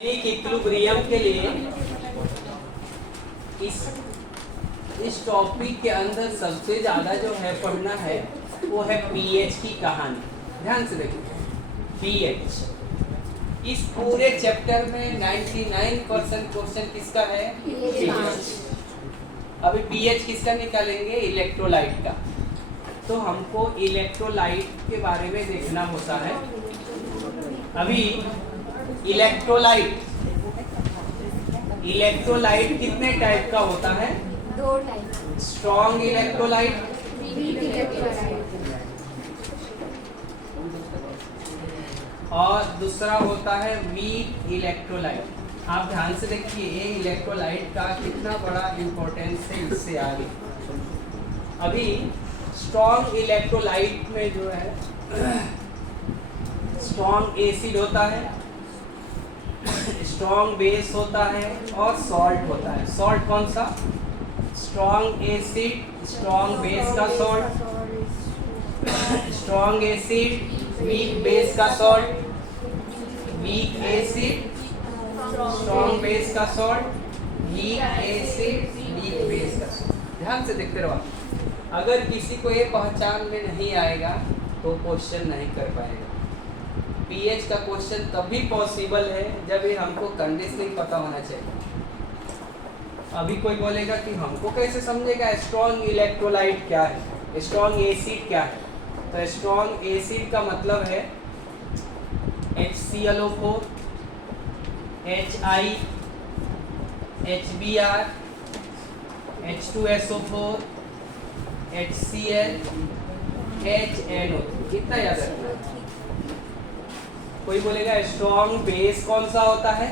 Equilibrium के लिए इस टॉपिक के अंदर सबसे ज़्यादा जो है पढ़ना है वो है पीएच की कहानी। ध्यान से देखिए, पीएच इस पूरे चैप्टर में 99% क्वेश्चन किसका है? पीएच। अभी पीएच किसका निकालेंगे? इलेक्ट्रोलाइट का। तो हमको इलेक्ट्रोलाइट के बारे में देखना होता है। अभी इलेक्ट्रोलाइट कितने टाइप का होता है? दो type. Strong electrolyte, weak electrolyte, और दूसरा होता है वीक इलेक्ट्रोलाइट। आप ध्यान से देखिए, ये इलेक्ट्रोलाइट का कितना बड़ा इंपॉर्टेंस है इससे आगे। अभी स्ट्रॉन्ग इलेक्ट्रोलाइट में जो है स्ट्रॉन्ग एसिड होता है, स्ट्रॉन्ग बेस होता है और सॉल्ट होता है। सॉल्ट कौन सा? स्ट्रॉन्ग एसिड, स्ट्रॉन्ग बेस का salt, strong acid, weak base का salt, weak acid, strong base का salt, weak acid, weak base का सॉल्ट। ध्यान से देखते रहो। अगर किसी को ये पहचान में नहीं आएगा तो क्वेश्चन नहीं कर पाएगा। पीएच का क्वेश्चन तभी पॉसिबल है जब ये हमको कंडीशनिंग पता होना चाहिए। अभी कोई बोलेगा कि हमको कैसे समझेगा स्ट्रॉन्ग इलेक्ट्रोलाइट क्या है, स्ट्रॉन्ग एसिड क्या है? तो स्ट्रॉन्ग एसिड का मतलब है HClO4, HI, HBr, H2SO4, HCl, HNO। कितना याद रखना? कोई बोलेगा स्ट्रॉन्ग बेस कौन सा होता है?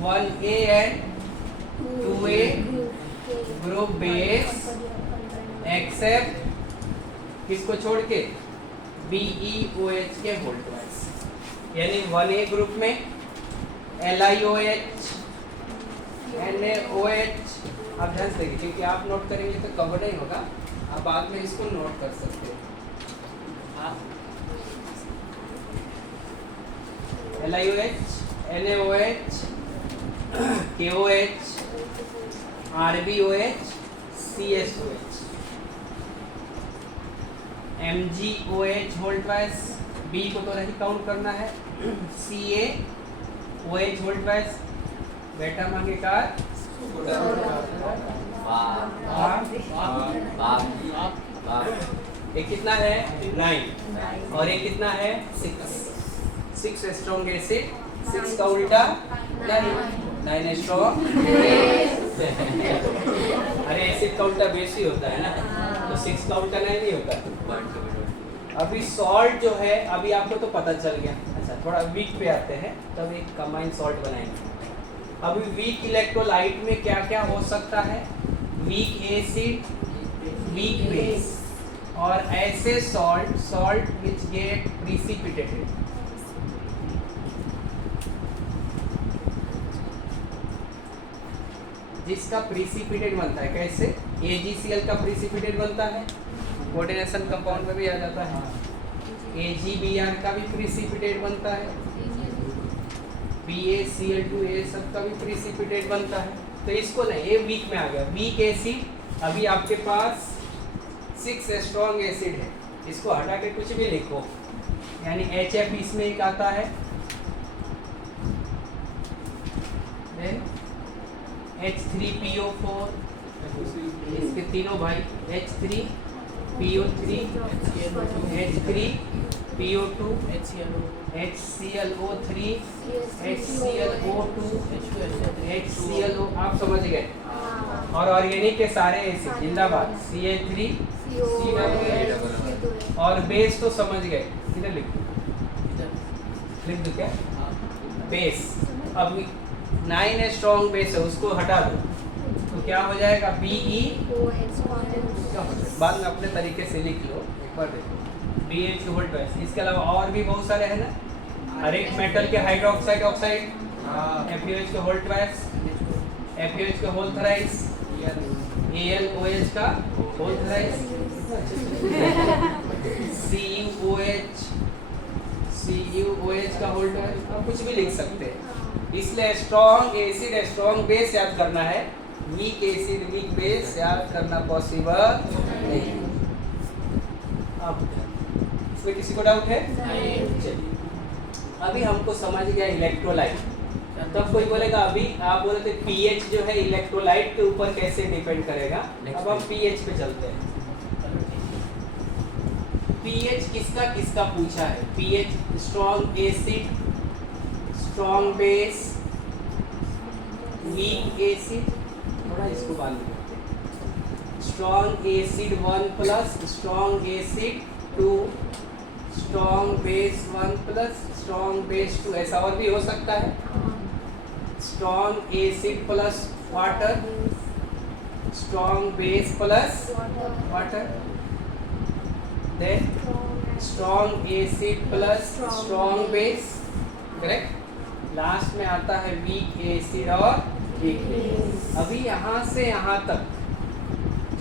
1A and 2A group base, accept किसको छोड़ के? BeOH के वोल्टवाइज। यानी 1A ग्रुप में LiOH, NaOH। आप ध्यान से देखिए, क्योंकि आप नोट करेंगे तो कवर नहीं होगा। आप बाद में इसको नोट कर सकते हो। LiOH, NaOH, KOH, RbOH, CSOH, MgOH वोल्टवाइज। B को तो नहीं काउंट करना है। CaOH वोल्टवाइज। बेटा मांगे कार ये कितना है? 9 और ये कितना है? 6 स्ट्रॉन्ग एसिड, 6 का उल्टा 9 स्ट्रॉन्ग। अरे एसिड का उल्टा बेस ही होता है ना, तो 6 का उल्टा 9 नहीं होता। अभी सॉल्ट जो है, अभी आपको तो पता चल गया। अच्छा, थोड़ा वीक पे आते हैं, तब एक कंबाइंड सॉल्ट बनाएंगे। अभी वीक इलेक्ट्रोलाइट में क्या क्या हो सकता है? वीक एसिड, वीक बेस, और ऐसे सॉल्ट विच गेट प्रिसिपिटेटेड। जिसका प्रिसिपिटेट बनता है। कैसे? AgCl का प्रिसिपिटेट बनता है, कोऑर्डिनेशन कंपाउंड में भी आ जाता है। AgBr का भी प्रिसिपिटेट बनता है, BaCl2 ये सब का भी प्रिसिपिटेट बनता है। तो इसको नहीं, ये वीक में आ गया। वीक एसिड, अभी आपके पास 6 स्ट्रॉन्ग एसिड है, इसको हटा के कुछ भी लिखो, यानी HF इसमें एक आता है, देन H3PO4, इसके तीनों भाई H3PO3, H3PO2, HClO3, HClO2, HClO। आप समझ गए? और ऑर्गेनिक के सारे एसिड जिंदाबाद, CH3, CH, और बेस तो समझ गए। किधर लिख दो क्या? बेस। अब 9 स्ट्रॉन्ग बेस है, उसको हटा दो तो क्या हो जाएगा? BeOH। बाद में अपने तरीके से लिख लो, एक बार देखो। BH वोल्टवाइज। इसके अलावा और भी बहुत सारे हैं ना। हर एक मेटल के हाइड्रोक्साइड ऑक्साइड, FeOH के वोल्टवाइज, FeOH के होल थराइज, AlOH का होल थराइज, CuOH का होल थराइज। आप कुछ भी लिख सकते हैं। इसलिए स्ट्रॉन्ग एसिड स्ट्रॉन्ग बेस याद करना है, वीक एसिड वीक बेस याद करना पॉसिबल नहीं। अब इसमें किसी को डाउट है? चलिए अभी हमको समझ गया इलेक्ट्रोलाइट। तब कोई बोलेगा अभी आप बोले थे पीएच जो है इलेक्ट्रोलाइट के ऊपर कैसे डिपेंड करेगा। अब हम पीएच पे चलते हैं। पीएच किसका किसका पूछा है? PH strong acid strong base weak acid, थोड़ा इसको बांध देते हैं। Strong acid 1 plus strong acid 2 strong base 1 plus strong base 2, ऐसा और भी हो सकता है। Strong acid plus water strong base plus water, then strong acid plus strong base, correct. Last में आता है वीक एसिड और वीक बेस। अभी यहाँ से यहाँ तक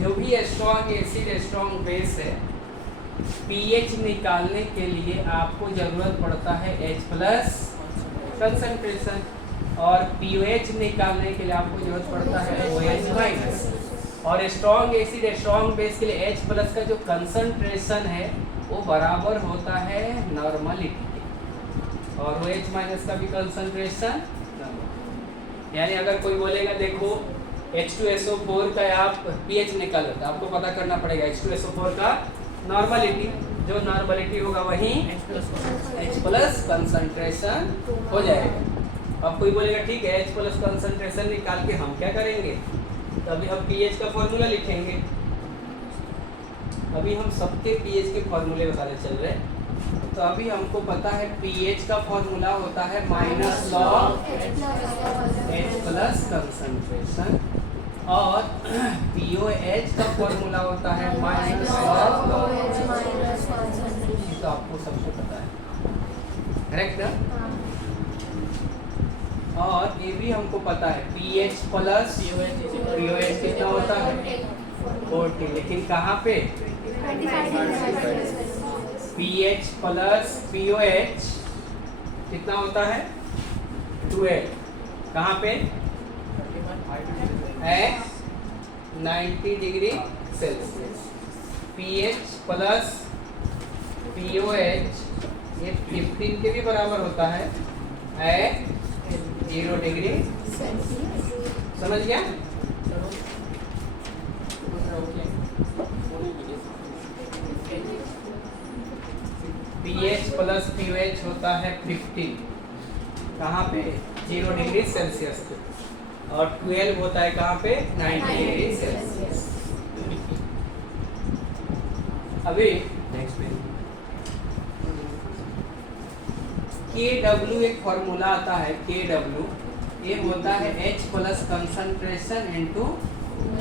जो भी स्ट्रॉन्ग एसिड स्ट्रॉन्ग बेस है, पीएच निकालने के लिए आपको जरूरत पड़ता है H प्लस कंसंट्रेशन, और पीओएच निकालने के लिए आपको जरूरत पड़ता है OH माइनस। और स्ट्रॉन्ग एसिड स्ट्रॉन्ग बेस के लिए H प्लस का जो कंसंट्रेशन है वो बराबर होता है नॉर्मलिटी के, और OH माइनस का भी कंसंट्रेशन, यानी अगर कोई बोलेगा देखो H2SO4 का आप पीएच निकालो तो आपको पता करना पड़ेगा H2SO4 का नॉर्मलिटी, जो नॉर्मलिटी होगा वहीं H प्लस कंसंट्रेशन हो जाएगा। अब कोई बोलेगा ठीक है H प्लस कंसंट्रेशन निकाल के हम क्या करेंगे, तो अभी हम पीएच का फॉर्मूला लिखेंगे। अभी हम सबके पीएच के फॉर्मूले बताने चल रहे हैं। तो अभी हमको पता है पीएच का फॉर्मूला होता है minus log H plus concentration, और पीओएच का फॉर्मूला होता है माइनस लॉग, तो आपको सबको पता है, करेक्ट ना। और ये भी हमको पता है पीएच प्लस पीओएच कितना होता है 40, लेकिन कहाँ पे? पीएच प्लस पीओएच कितना होता है 12, कहाँ पे है 90 degree Celsius. PH plus pOH ये 15 के भी बराबर होता है 0 डिग्री, समझ गया? पीएच प्लस पीओएच होता है 15, कहाँ पे 0 डिग्री सेल्सियस पे, और 12 होता है कहाँ पे 90 डिग्री सेल्सियस। अभी नेक्स्ट पे KW एक फॉर्मूला आता है KW, ये होता है H plus concentration into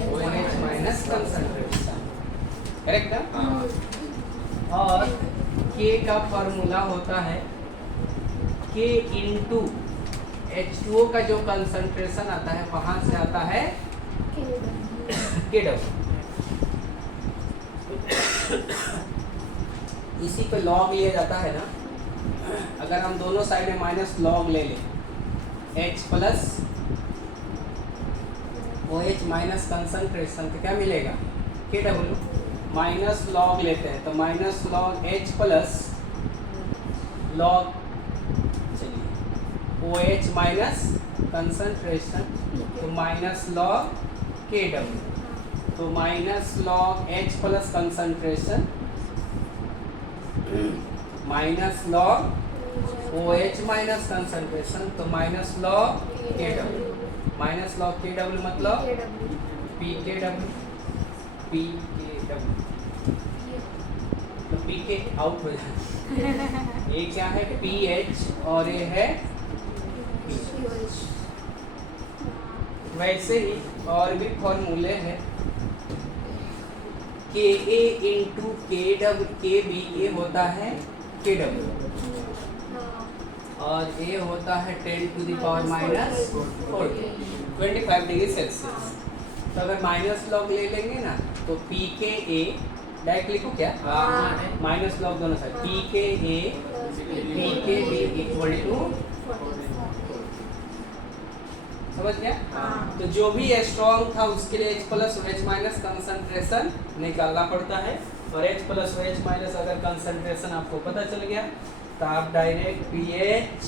OH minus concentration, correct ना। और K का फॉर्मूला होता है K इंटू H2O का जो कंसंट्रेशन आता है वहां से आता है KW। इसी पे लॉग लिया जाता है ना, अगर हम दोनों साइड में माइनस लॉग ले लें H plus OH minus concentration तो क्या मिलेगा KW, माइनस लॉग लेते हैं तो minus log H plus log OH minus concentration तो माइनस लॉग KW, तो minus log H plus concentration minus log OH minus concentration तो minus log KW, minus log KW मतलब PKW, PKW तो PK out हो जाए। ये क्या है PH और ये है PH। वैसे ही और भी फॉर्मूले हैं KA इंटू KW, KB ये होता है KW और ये होता है 10 to the power minus 25 degree Celsius. तो अगर माइनस लॉग ले लेंगे ना तो PKA डायरेक्ट लिखो क्या माइनस लॉग दोनों side PKA PKB equal to समझ गया? हाँ। तो जो भी स्ट्रॉन्ग था उसके लिए H plus OH minus concentration निकालना पड़ता है, और H प्लस OH माइनस अगर कंसंट्रेशन आपको पता चल गया तो आप डायरेक्ट pH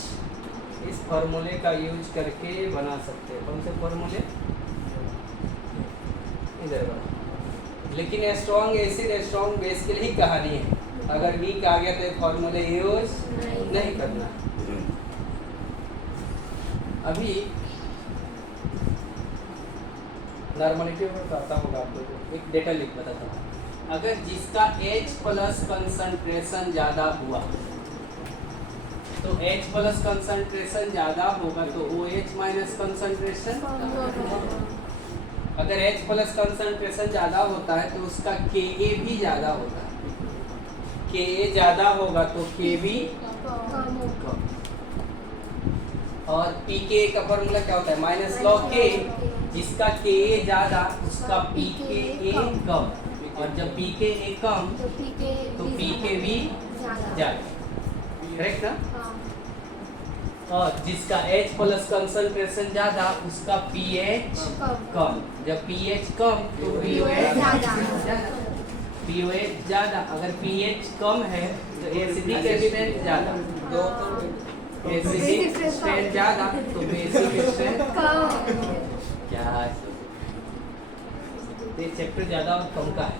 इस फॉर्मूले का यूज करके बना सकते हैं। कौन से फॉर्मूले? इधर बना। लेकिन स्ट्रॉन्ग एसिड स्ट्रॉन्ग बेस के लिए ही कहानी है, अगर वीक आ गया तो ये फॉर्मूले यूज नहीं करना। अभी नॉर्मलिटी में आता होगा आप लोगों को, एक डेटा लिख बताता हूँ। अगर जिसका H प्लस कंसंट्रेशन ज़्यादा हुआ तो H प्लस कंसंट्रेशन ज़्यादा होगा तो OH माइनस कंसंट्रेशन, अगर H प्लस कंसंट्रेशन ज़्यादा होता है तो उसका Ka भी ज़्यादा होता है, Ka ज़्यादा होगा तो Kb कम। और pK का फॉर्मूला क्या होता है? माइनस लॉग K, जिसका Ka ज़्यादा उसका pKa कम, और जब pKa कम तो pK भी ज़्यादा, करेक्ट ना? और जिसका H प्लस कंसंट्रेशन ज़्यादा उसका pH कम, जब pH कम तो pOH ज़्यादा। अगर pH कम है तो एसिडिक एलिमेंट ज़्यादा, एसिडिक स्ट्रेंथ ज़्यादा तो बेसिक स्ट्रेंथ क्या है? ये चैप्टर ज़्यादा और कम का है,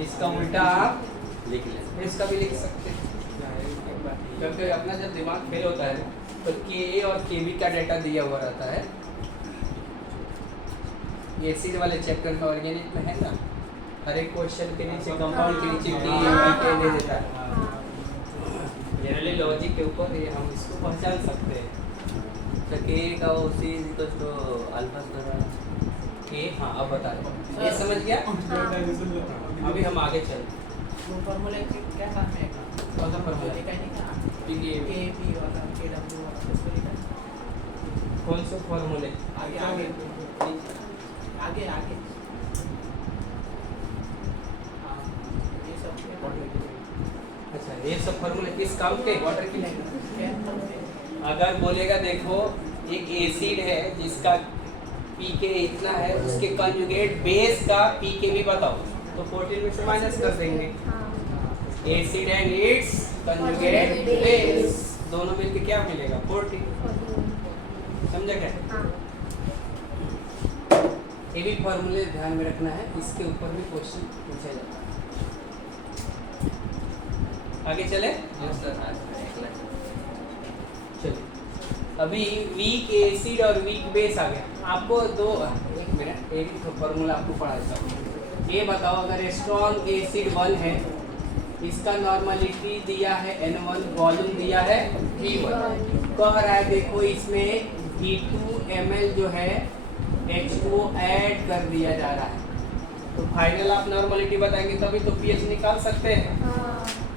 इसका उल्टा आप लिख लें, इसका भी लिख सकते हैं। क्योंकि अपना जब दिमाग फेल होता है तो Ka और Kb का डेटा दिया हुआ रहता है। ये एसिड वाले चैप्टर में ऑर्गेनिक में है ना, हर एक क्वेश्चन के नीचे कंपाउंड के नीचे Ka दे देता है। जनरली लॉजिक के ऊपर ये हम इसको पहचान सकते हैं। तो K का OC तो अल्फा स्क्वायर K, हाँ अब बता रहे, ये समझ गया? अभी हम आगे चलते। फॉर्मूले क्या काम है? कौन सा फॉर्मूला? लिखा नहीं था PKB। और KW और उसको लिखा कौन से फॉर्मूले? आगे आगे आगे आगे ये सब अच्छा, ये सब फॉर्मूले किस काम के? वाटर की नहीं। अगर बोलेगा देखो एक एसिड है जिसका pK इतना है, उसके कंजुगेट बेस का pK भी बताओ, तो 14 में से माइनस कर देंगे। Acid and it's conjugate base दोनों मिलके क्या मिलेगा? 40। समझा क्या? ये भी फॉर्मूले ध्यान में रखना है, इसके ऊपर भी क्वेश्चन पूछा जाता है। आगे चले? चलिए, अभी वीक एसिड और वीक बेस आ गया। आपको एक मिनट, एक फॉर्मूला आपको पढ़ा देता हूँ। ये बताओ, अगर स्ट्रॉन्ग एसिड 1 है, इसका नॉर्मलिटी दिया है N1, वॉल्यूम दिया है V1, कह रहा है देखो इसमें V2 ml जो है H2O ऐड कर दिया जा रहा है, तो फाइनल आप नॉर्मलिटी बताएंगे तभी तो pH निकाल सकते हैं।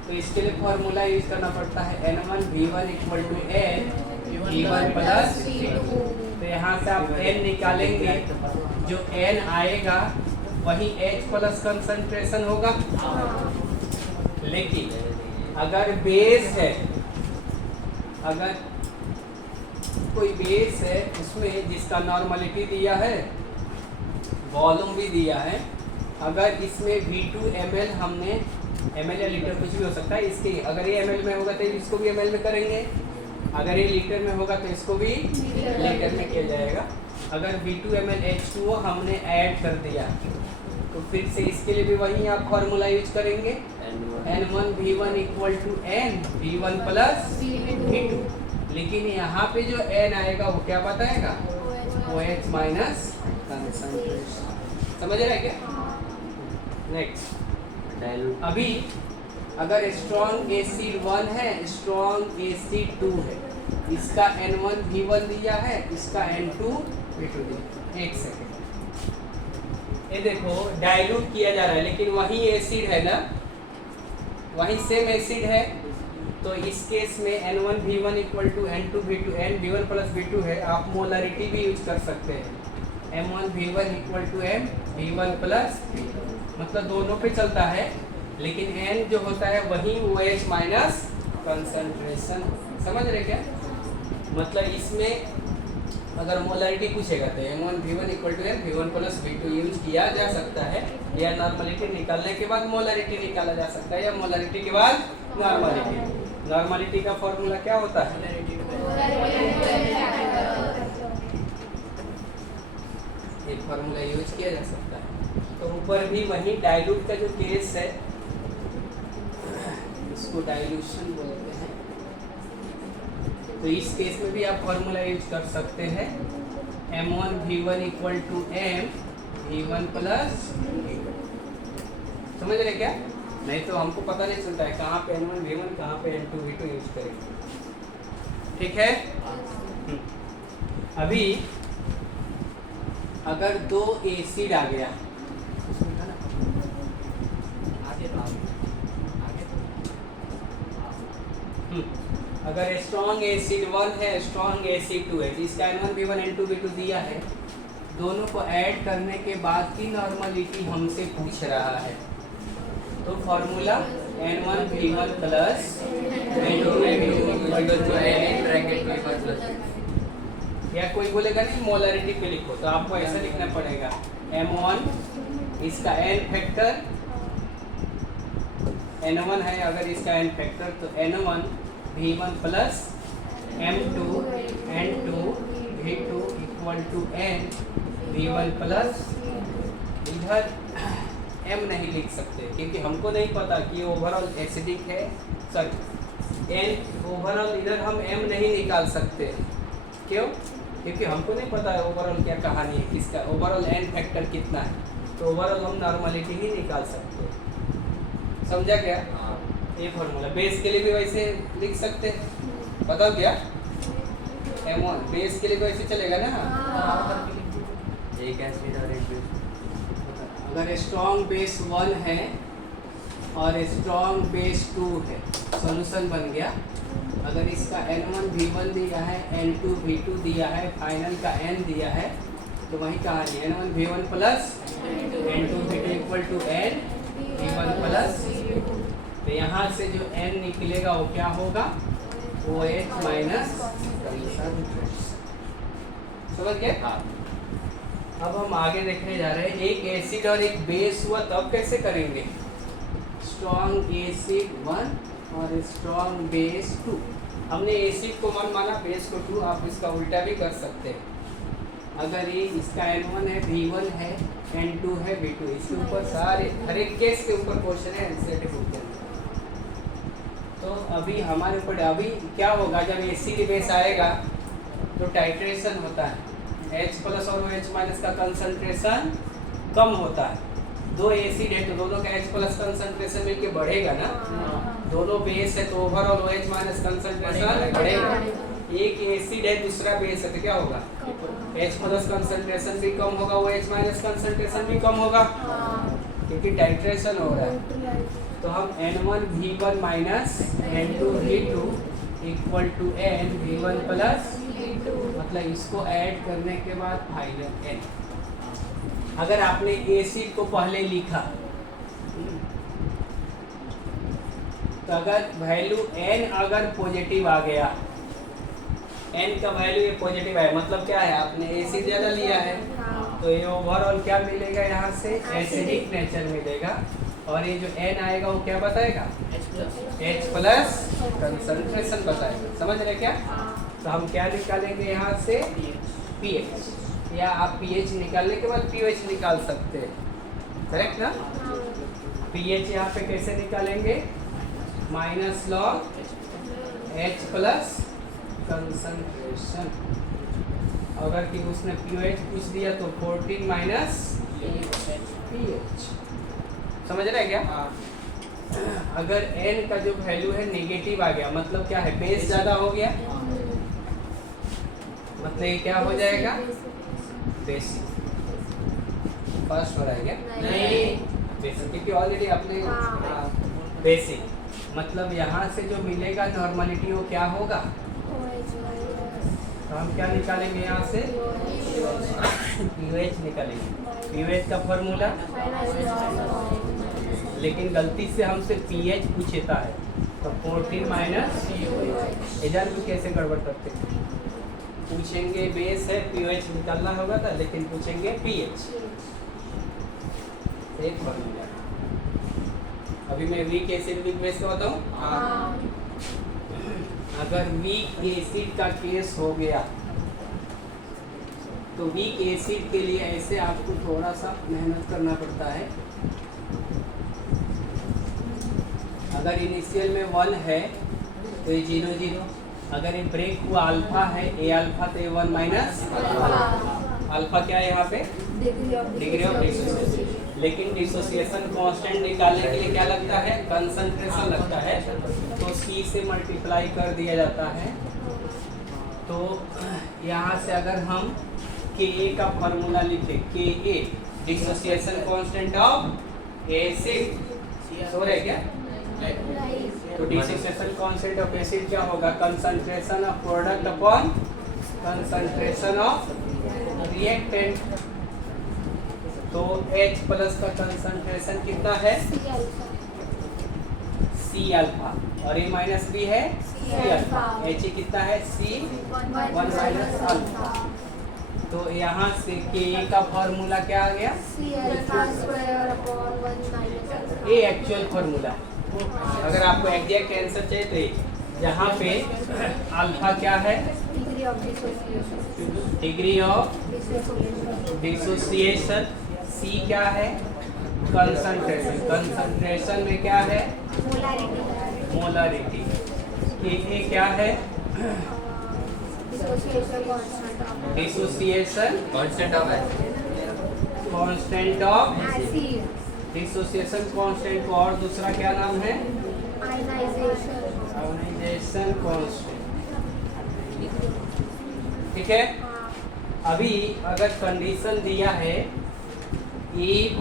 तो इसके लिए फॉर्मूला यूज करना पड़ता है N1 V1 equal to N V1 plus V2। तो यहाँ से आप N निकालेंगे, जो N आएगा वही H प्लस कंसंट्रेशन होगा। लेकिन अगर बेस है, अगर कोई बेस है उसमें जिसका नॉर्मलिटी दिया है, वॉल्यूम भी दिया है, अगर इसमें V2 ml हमने ml या लीटर कुछ भी हो सकता है, इसके अगर ये ml में होगा तो इसको भी ml में करेंगे, अगर ये लीटर में होगा तो इसको भी लीटर में किया जाएगा। अगर V2 ml H2O हमने ऐड कर दिया तो फिर से इसके लिए भी वही आप फॉर्मूला यूज करेंगे, N1 V1 equal to N V1 plus V2। लेकिन यहाँ पे जो N आएगा वो क्या बताएगा? OH minus concentration. समझ रहे हैं क्या? नेक्स्ट, अभी अगर स्ट्रॉन्ग एसिड 1 है, स्ट्रॉन्ग एसिड 2 है, इसका N1 V1 दिया है, इसका N2 V2 दिया। एक सेकेंड, ये देखो डाइल्यूट किया जा रहा है, लेकिन वही एसिड है ना, वही सेम एसिड है, तो इस केस में N1 V1 equal to N2 V2, N V1 plus V2 है, आप मोलरिटी भी यूज कर सकते हैं, M1 V1 equal to M V1 plus V2, मतलब दोनों पे चलता है, लेकिन N जो होता है वही OH माइनस कंसंट्रेशन। समझ रहे क्या? मतलब इसमें अगर मोलरिटी पूछेगा तो M1 V1 equal to M V1 plus V2 use किया जा सकता है, या नॉर्मलिटी निकालने के बाद मोलरिटी निकाला जा सकता है, या मोलरिटी के बाद नॉर्मलिटी। नॉर्मलिटी का फॉर्मूला क्या होता है? ये फॉर्मूला यूज किया जा सकता है। तो ऊपर भी वही डाइल्यूट का जो केस है, इसको डाइल्यूशन बोलते हैं, तो इस केस में भी आप फॉर्मूला यूज कर सकते हैं। M1 V1 equal to M V1 plus, समझ रहे क्या? नहीं तो हमको पता नहीं चलता है कहाँ पे N1 V1 कहाँ पे N2 V2 यूज करेंगे। ठीक है। अभी अगर दो एसिड आ गया, आगे तो आगे अगर स्ट्रॉन्ग एसिड 1 है, स्ट्रॉन्ग एसिड 2 है, जिसका N1 V1 N2 V2 दिया है, दोनों को ऐड करने के बाद की नॉर्मलिटी हमसे पूछ रहा है। तो formula N1 V1 plus N2 V2 equal to N bracket में प्लस, या कोई बोलेगा नहीं मोलरिटी पे लिखो, तो आपको ऐसा लिखना पड़ेगा M1 इसका N फैक्टर, N1 है अगर इसका N फैक्टर, तो N1 V1 plus M2 N2 V2 equal to N V1 plus, इधर M नहीं लिख सकते क्योंकि हमको नहीं पता कि ये ओवरऑल एसिडिक है, सॉरी N ओवरऑल, इधर हम M नहीं निकाल सकते। क्यों? क्योंकि हमको नहीं पता है ओवरऑल क्या कहानी है, किसका ओवरऑल N फैक्टर कितना है, तो ओवरऑल हम नॉर्मलिटी ही निकाल सकते हैं। समझा क्या? ये फॉर्मूला बेस के लिए भी वैसे लिख सकते हैं, बताओ क्या? M1 बेस के लिए भी वैसे चलेगा ना? एक एसिड और एक बेस। अगर स्ट्रॉन्ग बेस 1 है और स्ट्रॉन्ग बेस 2 है, सॉल्यूशन बन गया। अगर इसका N1 V1 दिया है, N2 V2 दिया है, फाइनल का N दिया है, तो वही कहानी N1 V1 plus N2 V2 equal to N V1 plus, तो यहाँ से जो N निकलेगा वो क्या होगा? OH माइनस, समझ गए? अब हम आगे देखने जा रहे हैं, एक एसिड और एक बेस हुआ तब कैसे करेंगे? स्ट्रॉन्ग एसिड 1 और स्ट्रॉन्ग बेस 2। हमने एसिड को 1 माना, बेस को 2, आप इसका उल्टा भी कर सकते हैं। अगर ये इसका N1 है, V1 है, N2 है, V2, इसके ऊपर सारे हर एक केस के ऊपर क्वेश्चन है एनसीईआरटी बुक के अंदर। तो अभी हमारे ऊपर अभी क्या होगा, जब एसिड बेस आएगा तो टाइट्रेशन होता है, H प्लस और OH माइनस का कंसंट्रेशन कम होता है। दो एसिड है तो दोनों का H प्लस कंसंट्रेशन मिलके बढ़ेगा ना, दोनों बेस है तो ओवरऑल OH माइनस कंसंट्रेशन बढ़ेगा। एक एसिड है दूसरा बेस है तो क्या होगा? H प्लस कंसंट्रेशन भी कम होगा, OH माइनस कंसंट्रेशन भी कम होगा, क्योंकि टाइट्रेशन हो रहा है। तो हम N1 V1 minus N2 V2 equal to N V1 plus, मतलब इसको ऐड करने के बाद फाइनल N। अगर आपने एसिड को पहले लिखा तो अगर वैल्यू N अगर पॉजिटिव आ गया, N का वैल्यू ये पॉजिटिव है, मतलब क्या है, आपने एसिड ज़्यादा लिया है, तो ये ओवरऑल क्या मिलेगा, यहाँ से एसिडिक नेचर मिलेगा। और ये जो N आएगा वो क्या बताएगा? H प्लस कंसंट्रेशन बताएगा। समझ रहे क्या? तो हम क्या निकालेंगे यहाँ से? pH, या आप pH निकालने के बाद pH निकाल सकते हैं, करेक्ट ना? pH यहाँ पे कैसे निकालेंगे? Minus log H plus concentration. अगर कि उसने pH पूछ दिया तो 14 माइनस pH। समझ रहे हैं क्या? अगर N का जो वैल्यू है नेगेटिव आ गया, मतलब क्या है, बेस ज़्यादा हो गया, मतलब ये क्या हो जाएगा? बेसिक। फर्स्ट हो रहा है क्या? नहीं। बेसिक, क्योंकि ऑलरेडी अपने बेसिक, मतलब यहाँ से जो मिलेगा नॉर्मलिटी वो क्या होगा? तो हम क्या निकालेंगे यहाँ से? pH निकालेंगे। pH का फॉर्मूला, लेकिन गलती से हमसे pH पूछता है, तो 14 माइनस, इधर भी कैसे गड़बड़ करते हैं? पूछेंगे बेस है पीएच निकालना होगा था, लेकिन पूछेंगे पीएच। एक फॉर्मूला। अभी मैं वीक एसिड वीक बेस का बताऊं। अगर वीक एसिड का केस हो गया तो वीक एसिड के लिए ऐसे आपको थोड़ा सा मेहनत करना पड़ता है। अगर इनिशियल में 1 है तो ये 0 0, अगर ये ब्रेक हुआ अल्फा है, ए अल्फा तो ये 1 माइनस अल्फा क्या है यहाँ पे डिग्री ऑफ डिसोसिएशन। लेकिन डिसोसिएशन कांस्टेंट निकालने के लिए क्या लगता है, कंसंट्रेशन लगता है, तो सी से मल्टीप्लाई कर दिया जाता है। तो यहाँ से अगर हम के का फॉर्मूला लिखे, के ए डिसोसिएशन कांस्टेंट ऑफ एसिड, सो रहे क्या, तो डिसोसिएशन कांस्टेंट ऑफ एसिड क्या होगा, concentration of product upon concentration of reactant. तो H प्लस का कंसंट्रेशन कितना है, C अल्फा, और A माइनस B है C अल्फा। H कितना है, C 1 माइनस अल्फा। तो यहाँ से K का फॉर्मूला क्या आ गया, A एक्चुअल फॉर्मूला। अगर आपको एग्जैक्ट आंसर चाहिए तो यहाँ पे अल्फा क्या है, डिग्री ऑफ डिसोसिएशन, सी क्या है, कंसंट्रेशन, कंसंट्रेशन में क्या है, मोलारिटी, के क्या है, dissociation constant of dissociation constant को और दूसरा क्या नाम है, आयोनाइजेशन कांस्टेंट। ठीक है। अभी अगर कंडीशन दिया है if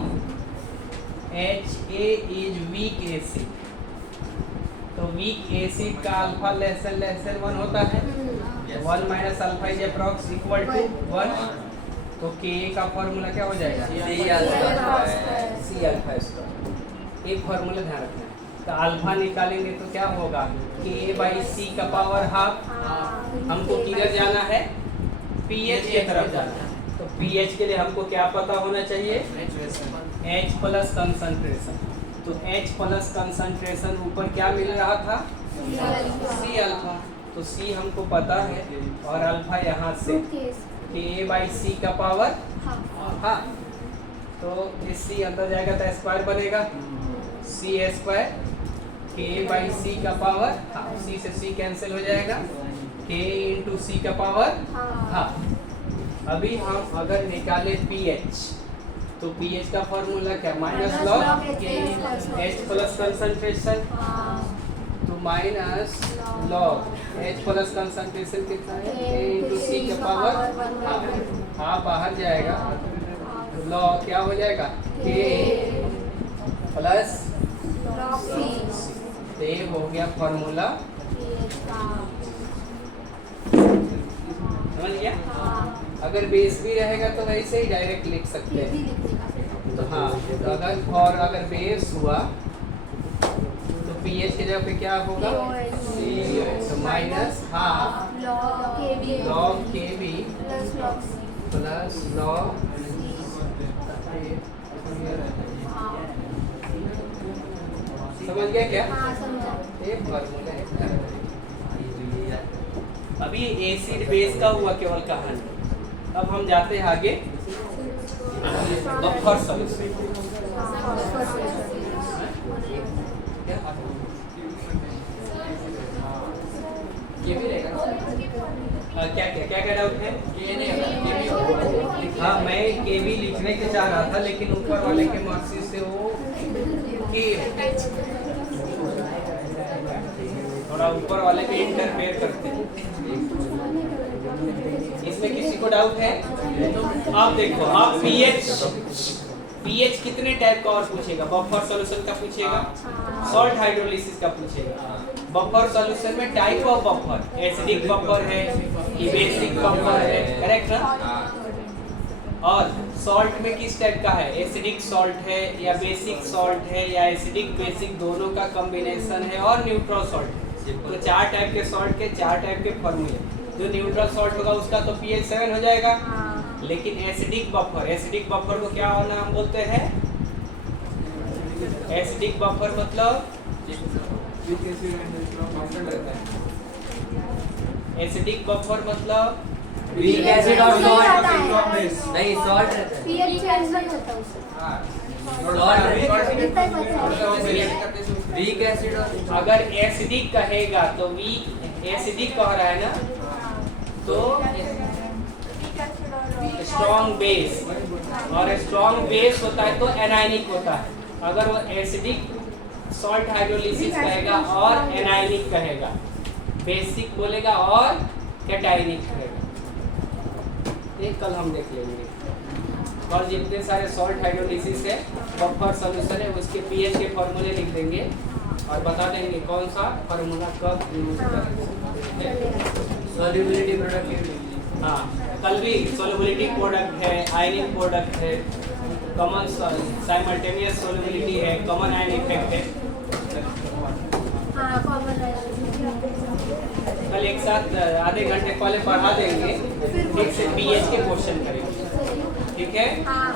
HA is weak acid, तो वीक एसिड का अल्फा लेस देन 1 होता है, 1 minus alpha is approx equal to 1। तो के का फॉर्मूला क्या हो जाएगा, सी अल्फा स्क्वायर। एक फॉर्मूला ध्यान रखना है, तो अल्फा निकालेंगे तो क्या होगा, के बाई सी का पावर हाफ। हमको किधर जाना है, पीएच की तरफ जाना है। तो पीएच के लिए हमको क्या पता होना चाहिए, H प्लस कंसंट्रेशन। तो H प्लस कंसंट्रेशन ऊपर क्या मिल रहा था, C अल्फा। तो C हमको पता है, और अल्फा यहाँ से K बाई सी का पावर हाँ। तो इस C अंदर जाएगा तो स्क्वायर बनेगा, C स्क्वायर K बाई सी का पावर हाँ। C से C कैंसिल हो जाएगा, K इंटू सी का पावर हाँ। अभी हम अगर निकाले पीएच, तो पीएच का फॉर्मूला क्या, minus log H plus concentration, तो minus log H plus concentration कितना है, K इंटू सी का पावर हाँ बाहर जाएगा, लॉग क्या हो जाएगा, K प्लस तो ये हो गया फॉर्मूला, समझ गया। अगर बेस भी रहेगा तो वैसे ही डायरेक्ट लिख सकते हैं। तो हाँ, तो अगर बेस हुआ तो पीएच की जगह पे क्या होगा, तो माइनस हाफ लॉग के बी प्लस लॉग, समझ गया क्या, एक फॉर्मूला है। अभी एसिड बेस का हुआ केवल कहानी। अब हम जाते हैं आगे, बफर सॉल्यूशन। ये भी रहेगा क्या डाउट है, हाँ मैं के भी लिखने के चाह रहा था, लेकिन ऊपर वाले के मार्क्सिस से वो के थोड़ा ऊपर वाले के इंटरफेयर करते हैं। इसमें किसी को डाउट है, आप देखो, आप पीएच कितने टाइप का और पूछेगा, बफर सॉल्यूशन का पूछेगा, सॉल्ट हाइड्रोलिसिस का पूछेगा। बफर सॉल्यूशन में type of buffer, acidic buffer है कि बेसिक बफर है, करेक्ट ना। और सॉल्ट में किस टाइप का है, एसिडिक सॉल्ट है या बेसिक सॉल्ट है या एसिडिक बेसिक दोनों का कॉम्बिनेशन है, और न्यूट्रल सॉल्ट है। तो 4 टाइप के सॉल्ट के 4 टाइप के फॉर्मूले। जो न्यूट्रल सॉल्ट होगा उसका तो pH 7 हो जाएगा। हाँ। लेकिन एसिडिक बफर को क्या नाम बोलते हैं? एसिडिक बफर मतलब एसिडिक बफर मतलब वीक एसिड और नहीं सॉल्ट आता है। नहीं सॉल्ट रहता है pH चेंज नहीं होता उससे। वीक एसिड और अगर एसिडिक कहेगा तो वीक एसिडिक कह रहा है ना, तो स्ट्रॉन्ग बेस, और स्ट्रॉन्ग बेस होता है तो एनायनिक होता है। अगर वो एसिडिक सॉल्ट हाइड्रोलिसिस कहेगा और एनायनिक कहेगा, बेसिक बोलेगा और कैटायनिक कहेगा। ये कल हम देख लेंगे। और जितने सारे सॉल्ट हाइड्रोलिसिस है, बफर सॉल्यूशन है, उसके पीएच के फॉर्मूले लिख देंगे और बता देंगे कौन सा फार्मूला कब यूज करेंगे। Solubility productivity. हाँ, कल भी सॉल्युबिलिटी प्रोडक्ट है, आयनिक प्रोडक्ट है, कॉमन साइमल्टेनियस सॉल्युबिलिटी है, कॉमन आयन इफेक्ट है। हाँ, कॉमन है। कल एक साथ आधे घंटे पहले पढ़ा देंगे, ठीक से पीएच के क्वेश्चन करेंगे, ठीक है? हाँ।